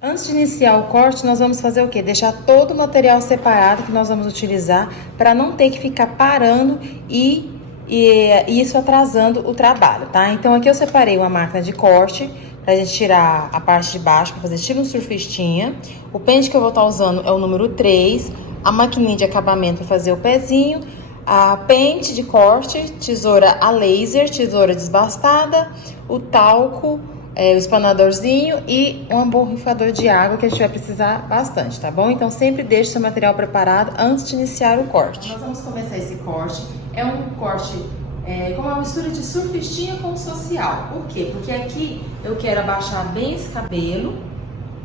Antes de iniciar o corte, nós vamos fazer o quê? Deixar todo o material separado que nós vamos utilizar para não ter que ficar parando e isso atrasando o trabalho, tá? Então aqui eu separei uma máquina de corte pra gente tirar a parte de baixo para fazer estilo um surfistinha. O pente que eu vou estar usando é o número 3, a maquininha de acabamento para fazer o pezinho, a pente de corte, tesoura a laser, tesoura desbastada, o talco, o espanadorzinho e um borrifador de água que a gente vai precisar bastante, tá bom? Então sempre deixe seu material preparado antes de iniciar o corte. Nós vamos começar esse corte. É um corte com uma mistura de surfistinha com social. Por quê? Porque aqui eu quero abaixar bem esse cabelo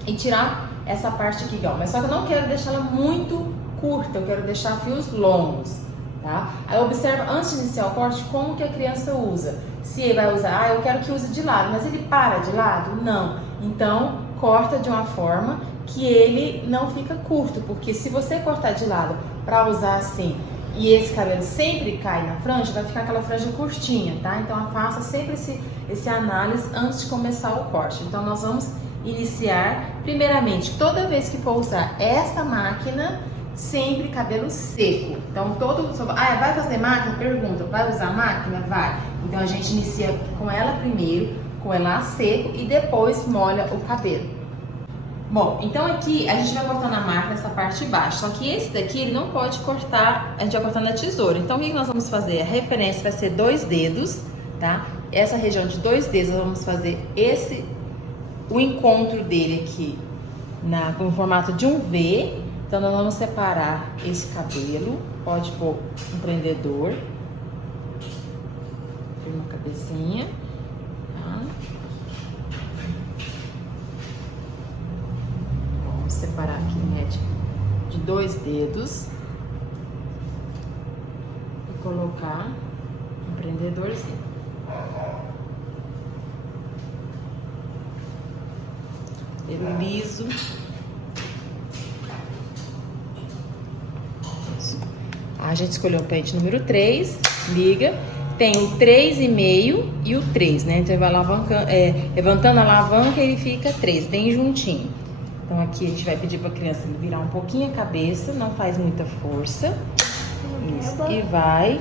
e tirar essa parte aqui, ó. Mas só que eu não quero deixar ela muito curta, eu quero deixar fios longos, tá? Aí observa antes de iniciar o corte como que a criança usa. Se ele vai usar, eu quero que use de lado, mas ele para de lado? Não. Então, corta de uma forma que ele não fica curto, porque se você cortar de lado para usar assim e esse cabelo sempre cai na franja, vai ficar aquela franja curtinha, tá? Então, faça sempre esse análise antes de começar o corte. Então, nós vamos iniciar, primeiramente, toda vez que for usar esta máquina, sempre cabelo seco. Então, vai fazer máquina? Pergunta, vai usar máquina? Vai. Então, a gente inicia com ela primeiro, com ela seco e depois molha o cabelo. Bom, então aqui a gente vai cortar na máquina essa parte de baixo, só que esse daqui ele não pode cortar, a gente vai cortar na tesoura. Então, o que nós vamos fazer? A referência vai ser 2 dedos, tá? Essa região de 2 dedos, nós vamos fazer o encontro dele aqui com o formato de um V. Então, nós vamos separar esse cabelo, pode pôr um prendedor, firma a cabecinha, tá? Vamos separar aqui média de 2 dedos e colocar um prendedorzinho. Cabelo liso. A gente escolheu o pente número 3, liga, tem o 3,5 e o 3, né? Então, ele vai levantando a alavanca e ele fica 3, bem juntinho. Então, aqui a gente vai pedir para a criança virar um pouquinho a cabeça, não faz muita força. Isso, e vai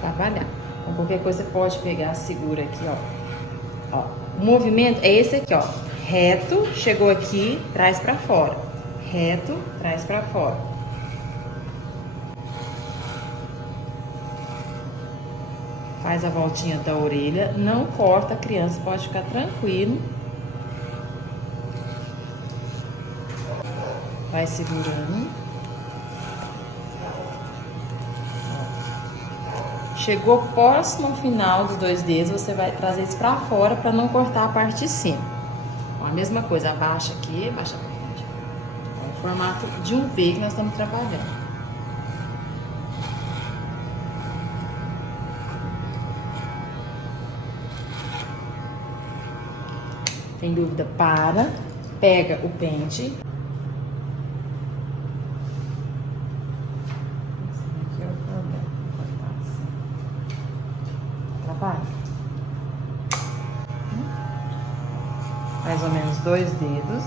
trabalhar. Então, qualquer coisa você pode pegar, segura aqui, ó. O movimento é esse aqui, ó. Reto, chegou aqui, traz para fora. Reto, traz para fora. Faz a voltinha da orelha, não corta, a criança pode ficar tranquilo. Vai segurando. Chegou próximo ao final dos 2 dedos, você vai trazer isso pra fora para não cortar a parte de cima. Ó, a mesma coisa, abaixa aqui, abaixa a frente. É o formato de um V que nós estamos trabalhando. Tem dúvida? Pega o pente. Esse aqui é o problema. Trabalha. Mais ou menos 2 dedos.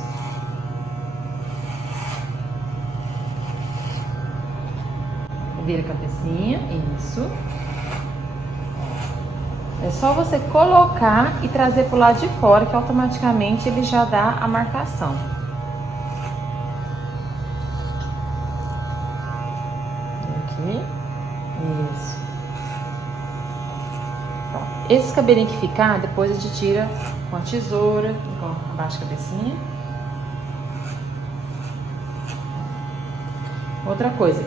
Vira a cabecinha, isso. É só você colocar e trazer pro lado de fora, que automaticamente ele já dá a marcação. Aqui. Isso. Ó, esse cabelinho que ficar, depois a gente tira com a tesoura, abaixa a cabecinha. Outra coisa,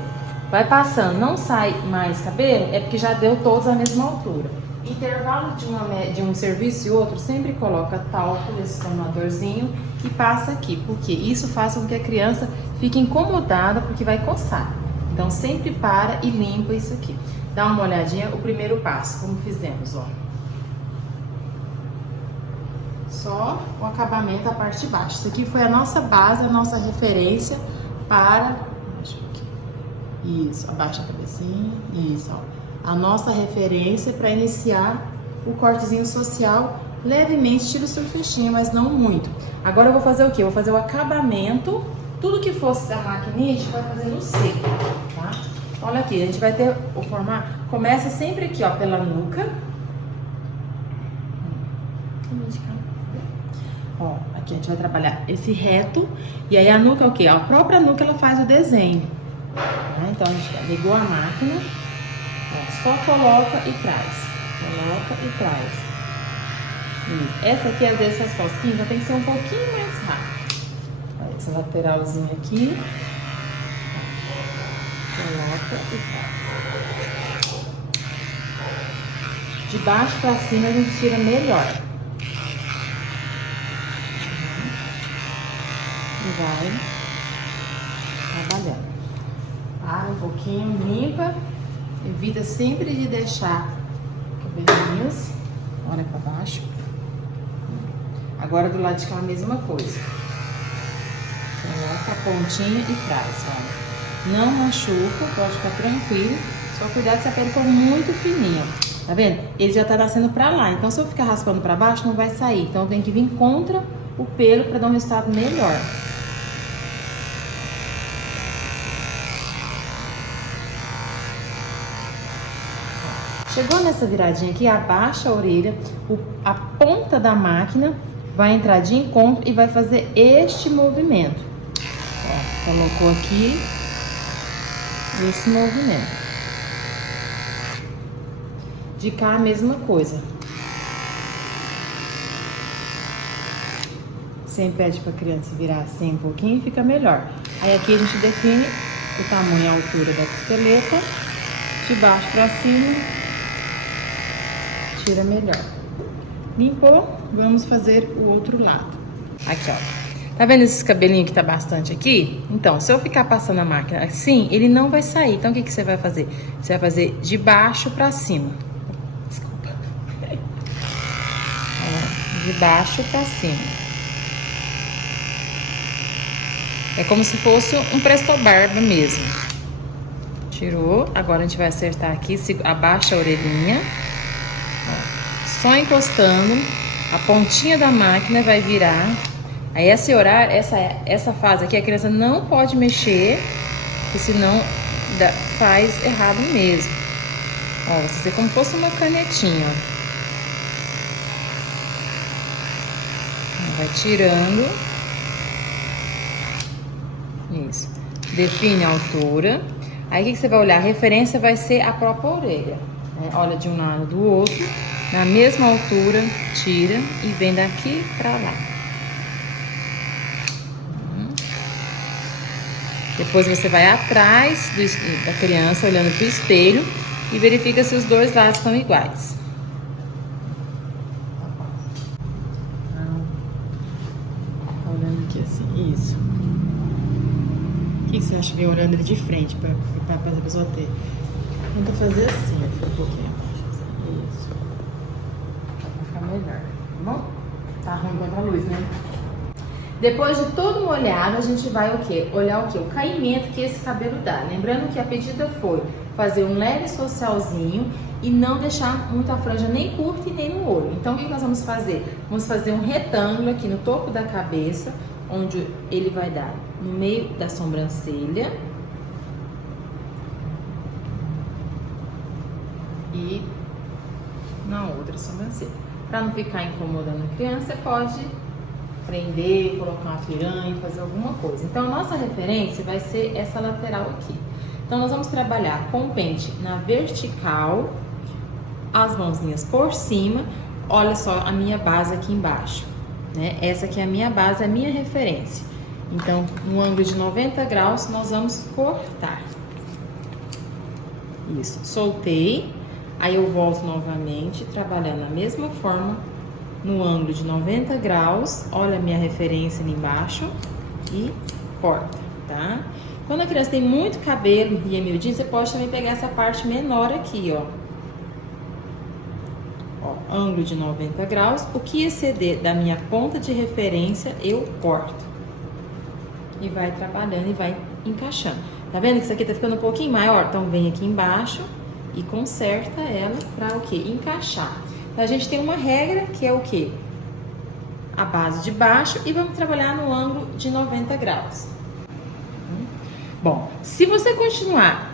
vai passando, não sai mais cabelo, é porque já deu todos a mesma altura. Intervalo de um serviço e outro, sempre coloca talco nesse escamadorzinho e passa aqui, porque isso faz com que a criança fique incomodada, porque vai coçar. Então, sempre para e limpa isso aqui. Dá uma olhadinha, o primeiro passo, como fizemos, ó. Só o acabamento, a parte de baixo. Isso aqui foi a nossa base, a nossa referência para... Isso, abaixa a cabecinha, isso, ó. A nossa referência para iniciar o cortezinho social levemente estilo surfistinha, mas não muito. Agora eu vou fazer o quê? Eu vou fazer o acabamento. Tudo que fosse da maquinite vai fazer no seco, tá? Olha aqui, a gente vai ter o formato. Começa sempre aqui, ó, pela nuca. Ó, aqui a gente vai trabalhar esse reto. E aí a nuca é o quê? A própria nuca ela faz o desenho. Tá? Então a gente ligou a máquina. Ó, só coloca e traz. Coloca e traz. Essa aqui às vezes faz cosquinha, então tem que ser um pouquinho mais rápido. Olha, essa lateralzinha aqui. Coloca e traz. De baixo pra cima a gente tira melhor. E vai trabalhando. Para um pouquinho, limpa. Evita sempre de deixar cabelinhos. Olha pra baixo. Agora do lado de cá a mesma coisa. Coloca a pontinha e traz, olha. Não machuca, pode ficar tranquilo. Só cuidado se a pele for muito fininha. Tá vendo? Ele já tá nascendo pra lá. Então se eu ficar raspando pra baixo, não vai sair. Então eu tenho que vir contra o pelo pra dar um resultado melhor. Chegou nessa viradinha aqui, abaixa a orelha, a ponta da máquina vai entrar de encontro e vai fazer este movimento. Ó, colocou aqui esse movimento. De cá a mesma coisa. Sempre pede pra criança virar assim um pouquinho, fica melhor. Aí aqui a gente define o tamanho e a altura da costeleta, de baixo pra cima. Tira melhor. Limpou, vamos fazer o outro lado. Aqui, ó. Tá vendo esses cabelinhos que tá bastante aqui? Então, se eu ficar passando a máquina assim, ele não vai sair. Então, o que que você vai fazer? Você vai fazer de baixo pra cima. Desculpa. Ó, de baixo pra cima. É como se fosse um presto-barba mesmo. Tirou. Agora a gente vai acertar aqui. Abaixa a orelhinha. Só encostando, a pontinha da máquina vai virar. Aí esse horário, essa fase aqui, a criança não pode mexer, porque senão faz errado mesmo. Ó, vai ser como se fosse uma canetinha, ó. Vai tirando. Isso. Define a altura. Aí o que você vai olhar? A referência vai ser a própria orelha. Olha de um lado do outro. Na mesma altura, tira e vem daqui pra lá. Depois você vai atrás da criança, olhando pro espelho e verifica se os dois lados estão iguais. Olhando aqui assim, isso. O que você acha de olhando ele de frente pra a pessoa ter? Tenta fazer assim, um pouquinho abaixo. Isso. Melhor, tá bom? Tá ruim contra a luz, né? Depois de todo molhado, a gente vai o quê? Olhar o quê? O caimento que esse cabelo dá. Lembrando que a pedida foi fazer um leve socialzinho e não deixar muito a franja nem curta e nem no olho. Então, o que nós vamos fazer? Vamos fazer um retângulo aqui no topo da cabeça, onde ele vai dar no meio da sobrancelha e na outra sobrancelha. Para não ficar incomodando a criança, você pode prender, colocar uma piranha, fazer alguma coisa. Então, a nossa referência vai ser essa lateral aqui. Então, nós vamos trabalhar com o pente na vertical, as mãozinhas por cima. Olha só a minha base aqui embaixo, né? Essa aqui é a minha base, a minha referência. Então, no ângulo de 90 graus, nós vamos cortar. Isso, soltei. Aí eu volto novamente, trabalhando da mesma forma, no ângulo de 90 graus. Olha a minha referência ali embaixo e corta, tá? Quando a criança tem muito cabelo e é miudinho, você pode também pegar essa parte menor aqui, ó. Ó, ângulo de 90 graus. O que exceder da minha ponta de referência, eu corto. E vai trabalhando e vai encaixando. Tá vendo que isso aqui tá ficando um pouquinho maior? Então, vem aqui embaixo e conserta ela pra o quê? Encaixar. Então, a gente tem uma regra que é o quê? A base de baixo e vamos trabalhar no ângulo de 90 graus. Bom, se você continuar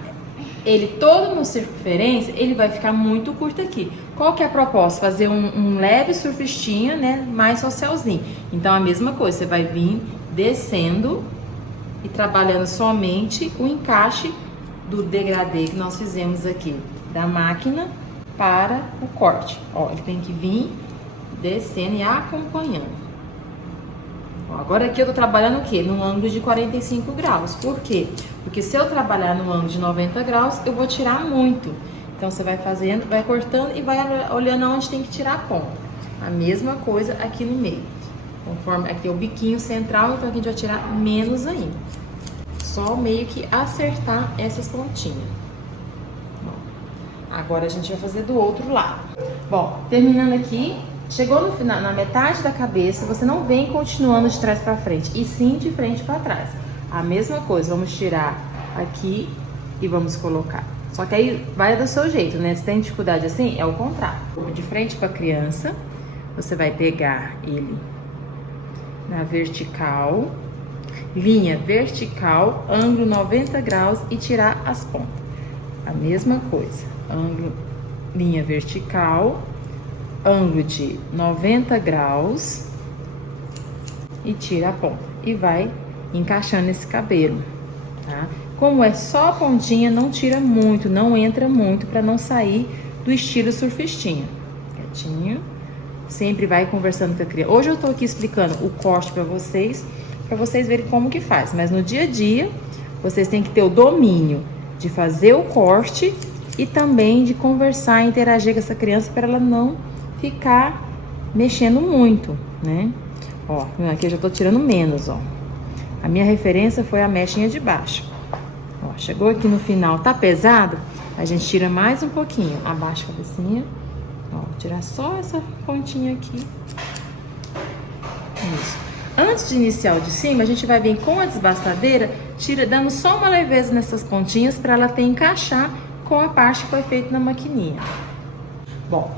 ele todo no circunferência, ele vai ficar muito curto aqui. Qual que é a proposta? Fazer um leve surfistinha, né? Mais socialzinho. Então, a mesma coisa, você vai vir descendo e trabalhando somente o encaixe do degradê que nós fizemos aqui, da máquina para o corte. Ó, ele tem que vir descendo e acompanhando. Ó, agora aqui eu tô trabalhando o quê? No ângulo de 45 graus. Por quê? Porque se eu trabalhar no ângulo de 90 graus, eu vou tirar muito. Então, você vai fazendo, vai cortando e vai olhando onde tem que tirar a ponta. A mesma coisa aqui no meio. Conforme aqui é o biquinho central, então aqui a gente vai tirar menos ainda. Só meio que acertar essas pontinhas. Bom, agora a gente vai fazer do outro lado. Bom, terminando aqui, chegou no final, na metade da cabeça, você não vem continuando de trás para frente, e sim de frente para trás. A mesma coisa, vamos tirar aqui e vamos colocar. Só que aí vai do seu jeito, né? Se tem dificuldade assim, é o contrário. De frente para a criança, você vai pegar ele na vertical, linha vertical, ângulo 90 graus e tirar as pontas. A mesma coisa, ângulo, linha vertical, ângulo de 90 graus e tira a ponta. E vai encaixando esse cabelo, tá? Como é só a pontinha, não tira muito, não entra muito, para não sair do estilo surfistinha. Quietinho. Sempre vai conversando com a criança. Hoje eu tô aqui explicando o corte para vocês verem como que faz. Mas no dia a dia, vocês têm que ter o domínio de fazer o corte e também de conversar e interagir com essa criança para ela não ficar mexendo muito, né? Ó, aqui eu já tô tirando menos, ó. A minha referência foi a mechinha de baixo. Ó, chegou aqui no final, tá pesado? A gente tira mais um pouquinho. Abaixa a cabecinha. Ó, tirar só essa pontinha aqui. Isso. Antes de iniciar o de cima, a gente vai vir com a desbastadeira, dando só uma leveza nessas pontinhas para ela ter encaixar com a parte que foi feita na maquininha. Bom,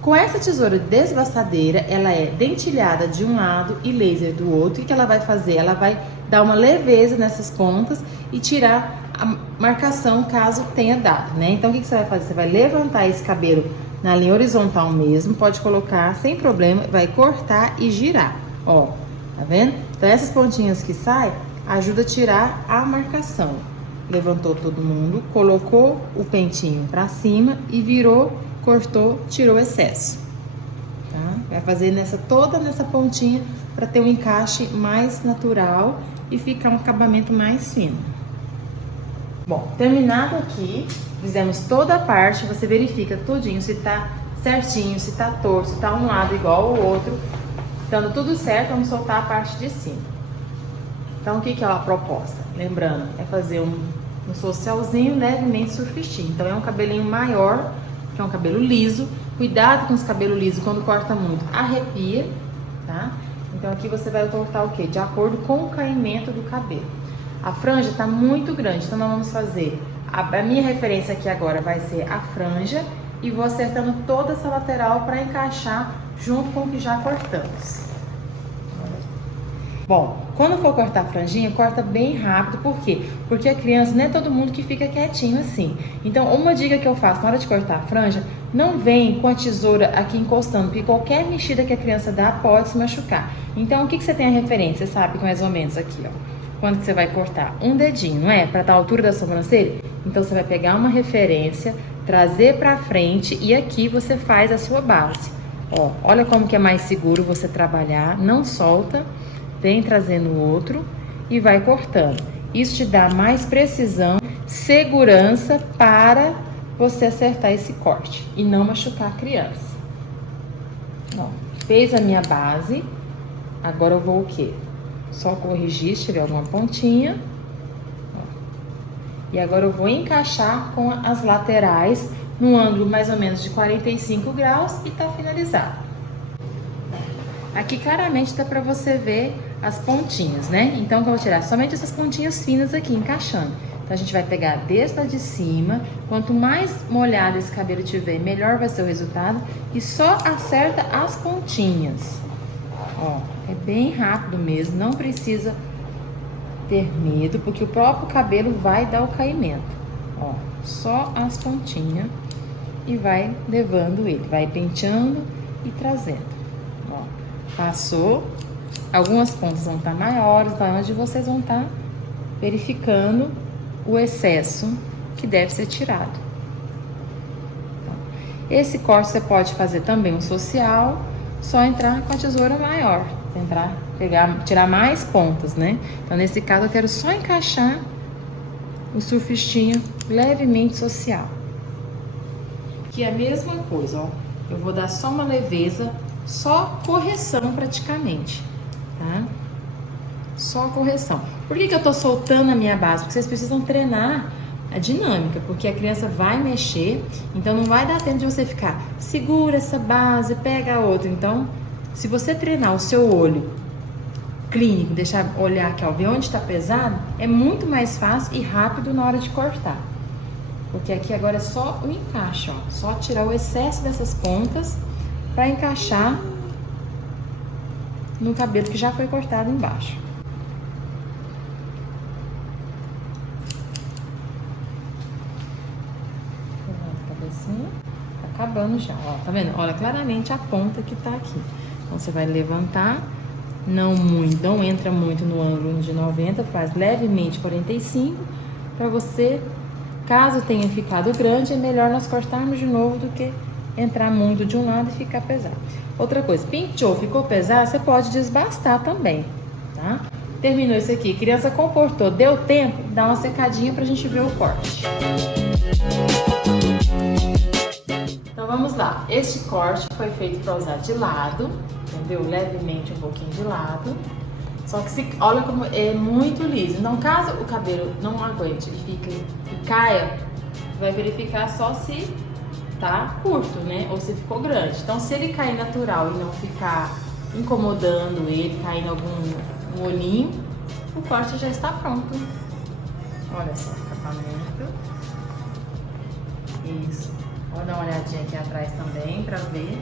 com essa tesoura desbastadeira, ela é dentilhada de um lado e laser do outro. O que ela vai fazer? Ela vai dar uma leveza nessas pontas e tirar a marcação caso tenha dado, né? Então, o que você vai fazer? Você vai levantar esse cabelo na linha horizontal mesmo, pode colocar sem problema, vai cortar e girar, ó, tá vendo? Então, essas pontinhas que saem, ajuda a tirar a marcação. Levantou todo mundo, colocou o pentinho pra cima e virou, cortou, tirou o excesso, tá? Vai fazer toda nessa pontinha para ter um encaixe mais natural e ficar um acabamento mais fino. Bom, terminado aqui, fizemos toda a parte, você verifica tudinho se tá certinho, se tá torto, se tá um lado igual ao outro. Dando tudo certo, vamos soltar a parte de cima. Então, o que que é a proposta? Lembrando, é fazer um socialzinho levemente surfistinho. Então, é um cabelinho maior, que é um cabelo liso. Cuidado com os cabelos lisos, quando corta muito, arrepia, tá? Então, aqui você vai cortar o quê? De acordo com o caimento do cabelo. A franja tá muito grande, então nós vamos fazer... A minha referência aqui agora vai ser a franja e vou acertando toda essa lateral para encaixar junto com o que já cortamos. Bom, quando for cortar a franjinha, corta bem rápido. Por quê? Porque a criança, não é todo mundo que fica quietinho assim. Então, uma dica que eu faço na hora de cortar a franja, não vem com a tesoura aqui encostando, porque qualquer mexida que a criança dá pode se machucar. Então, o que você tem a referência? Você sabe mais ou menos aqui, ó. Quando que você vai cortar? Um dedinho, não é? Para estar a altura da sobrancelha? Então, você vai pegar uma referência, trazer pra frente e aqui você faz a sua base. Ó, olha como que é mais seguro você trabalhar, não solta, vem trazendo o outro e vai cortando. Isso te dá mais precisão, segurança para você acertar esse corte e não machucar a criança. Ó, fez a minha base, agora eu vou o quê? Só corrigir se tiver alguma pontinha. Ó. E agora eu vou encaixar com as laterais num ângulo mais ou menos de 45 graus e tá finalizado. Aqui claramente dá pra você ver as pontinhas, né? Então, eu vou tirar somente essas pontinhas finas aqui, encaixando. Então, a gente vai pegar desde lá de cima. Quanto mais molhado esse cabelo tiver, melhor vai ser o resultado. E só acerta as pontinhas. Ó, é bem rápido mesmo, não precisa ter medo, porque o próprio cabelo vai dar o caimento. Ó, só as pontinhas e vai levando ele, vai penteando e trazendo. Ó, passou, algumas pontas vão estar maiores, lá onde vocês vão estar verificando o excesso que deve ser tirado. Esse corte você pode fazer também um social, só entrar com a tesoura maior, tentar tirar mais pontas, né? Então, nesse caso, eu quero só encaixar o surfistinho levemente social. Aqui é a mesma coisa, ó. Eu vou dar só uma leveza, só correção praticamente, tá? Só correção. Por que eu tô soltando a minha base? Porque vocês precisam treinar a dinâmica, porque a criança vai mexer, então não vai dar tempo de você ficar, segura essa base, pega a outra. Então, se você treinar o seu olho clínico, deixar olhar aqui, ó, ver onde está pesado, é muito mais fácil e rápido na hora de cortar. Porque aqui agora é só o encaixe, ó, só tirar o excesso dessas pontas para encaixar no cabelo que já foi cortado embaixo. Tá acabando já, ó, tá vendo? Olha claramente a ponta que tá aqui. Então, você vai levantar, não muito, não entra muito no ângulo de 90, faz levemente 45, para você, caso tenha ficado grande, é melhor nós cortarmos de novo do que entrar muito de um lado e ficar pesado. Outra coisa, penteou, ficou pesado, você pode desbastar também, tá? Terminou isso aqui, criança comportou, deu tempo, dá uma secadinha pra gente ver o corte. Então vamos lá, este corte foi feito para usar de lado, entendeu? Levemente um pouquinho de lado. Só que olha como é muito liso. Então, caso o cabelo não aguente e caia, vai verificar só se tá curto, né? Ou se ficou grande. Então, se ele cair natural e não ficar incomodando ele, cair em algum olhinho, o corte já está pronto. Olha só o acabamento. Isso. Vou dar uma olhadinha aqui atrás também pra ver.